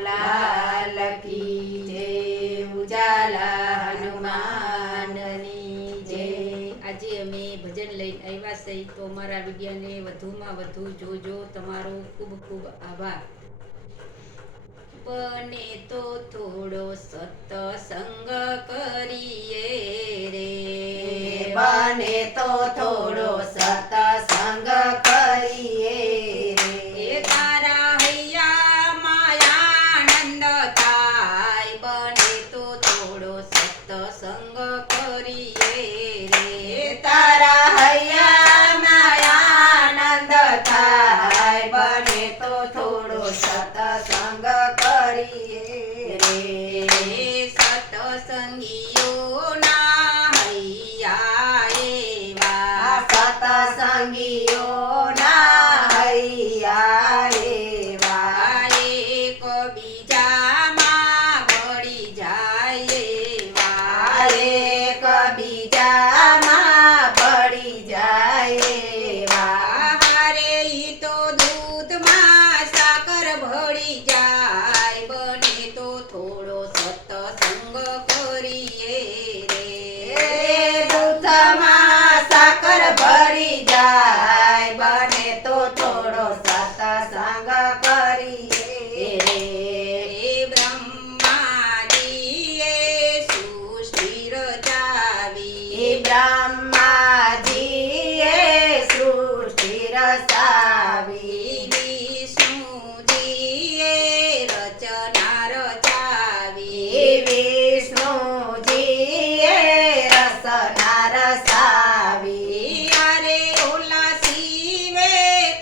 લાલ કી જય, ઉજાલા હનુમાનની જય. આજે અમે ભજન લઈને આવ્યા છે, તો અમારા વિડીયોને વધુમાં વધુ જોજો. તમારો ખૂબ ખૂબ આભાર. બને તો થોડો સત્સંગ કરીએ રે, બને તો થોડો સત્સંગ કરીએ રે. એ તારા હૈયામાં આનંદ થાય. બને તો થોડો સત્સંગ કરીએ રે, તારા હૈયામાં આનંદ થાય. બને તો થોડો સત્સંગ કરીએ રે. સત્સંગીઓના હૈયા એવા, સત્સંગીઓના હૈયા એવા, એકબીજામાં ભળી જાય એવા, એકબીજામાં ભળી જાય એવા. હારે ઈ તો દૂધમાં સાકર ભળી જાય. બને તો થોડો સત્સંગ કરીએ રે, દૂધમાં સાકર ભળી જાય. બને તો થોડો સત્સંગ કરીએ રે. બ્રહ્માજીએ સૃષ્ટિ રચાવી, બ્રહ્માજીએ સૃષ્ટિ રચાવી. વિષ્ણુજીએ રચના રચાવી, વિષ્ણુજીએ રસના રસાવી. અરે ઓલા શિવે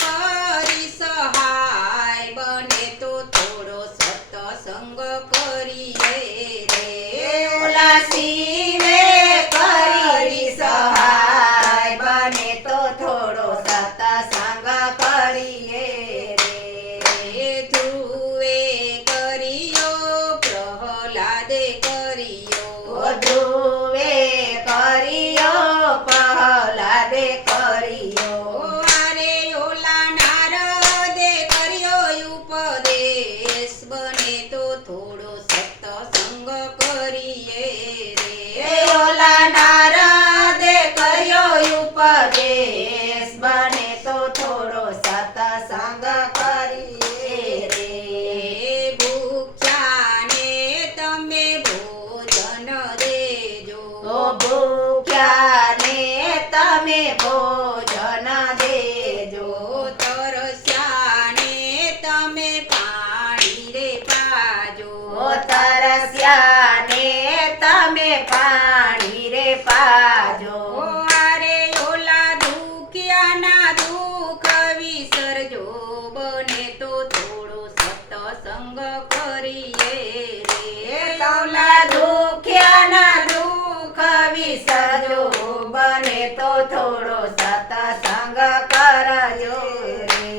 કરી સહાય. બને તો થોડો સત્સંગ કરીએ રે, ઓલા શિવે કરી સહાય. બને તો થોડો સત્સંગ કરીએ રે. ધ્રુવે કર્યો, પ્રહલાદે કર્યો, ધ્રુવે કર્યો, પ્રહલાદે કર્યો. અરે ઓલા નારદે કર્યો ઉપદેશ. બને તો થોડો સત્સંગ કરીએ રે, ઓલા નારદે કર્યો ઉપદેશ. બને તો થોડો સત્સંગ કરીએ રે. ભૂખ્યાને તમે ભોજન દેજો, ભૂખ્યાને તમે ભોજન દેજો. તરસ્યાને તમે પાણી રે પાજો, તરસ્યાને તમે પાણી રે પાજો. અરે ઓલા દુખિયાના દુઃખ વિસરજો. બને તો થોડો સત્સંગ કરીએ રે, ઓલા દુખ્યાના દુઃખ વિસરજો. બને તો થોડો સત્સંગ કરજો રે.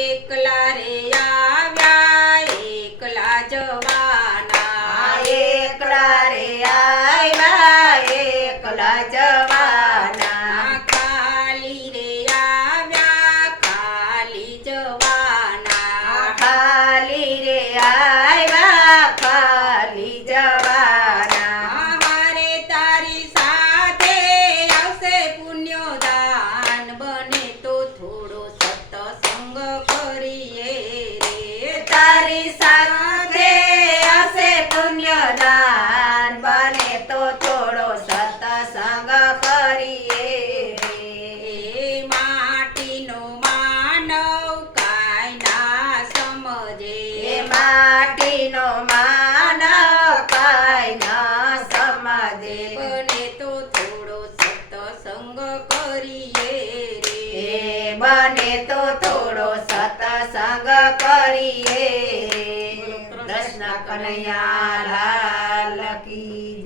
એકલા રે આવ્યા એકલા જવાના, એકલા રે આવ્યા એકલા જવાના. ખાલી રે આવ્યા ખાલી જવાના, ખાલી રે આવ્યા ખાલી જવાના. હારે તારી સાથે આવશે પુણ્યદાન. બને તો થોડો સત્સંગ કરીએ રે, તારી સાથે હશે પુણ્યદાન. બને તો થોડો સત્સંગ કરીએ રે. માટીનો માનવ કાંઈ ના સમજે, માટીનો માનવ કાંઈ ન સમજે. બને તો થોડો સત્સંગ કરીએ રે, બને તો થોડો સત્સંગ કરીએ રે. કૃષ્ણ કનૈયા લાલ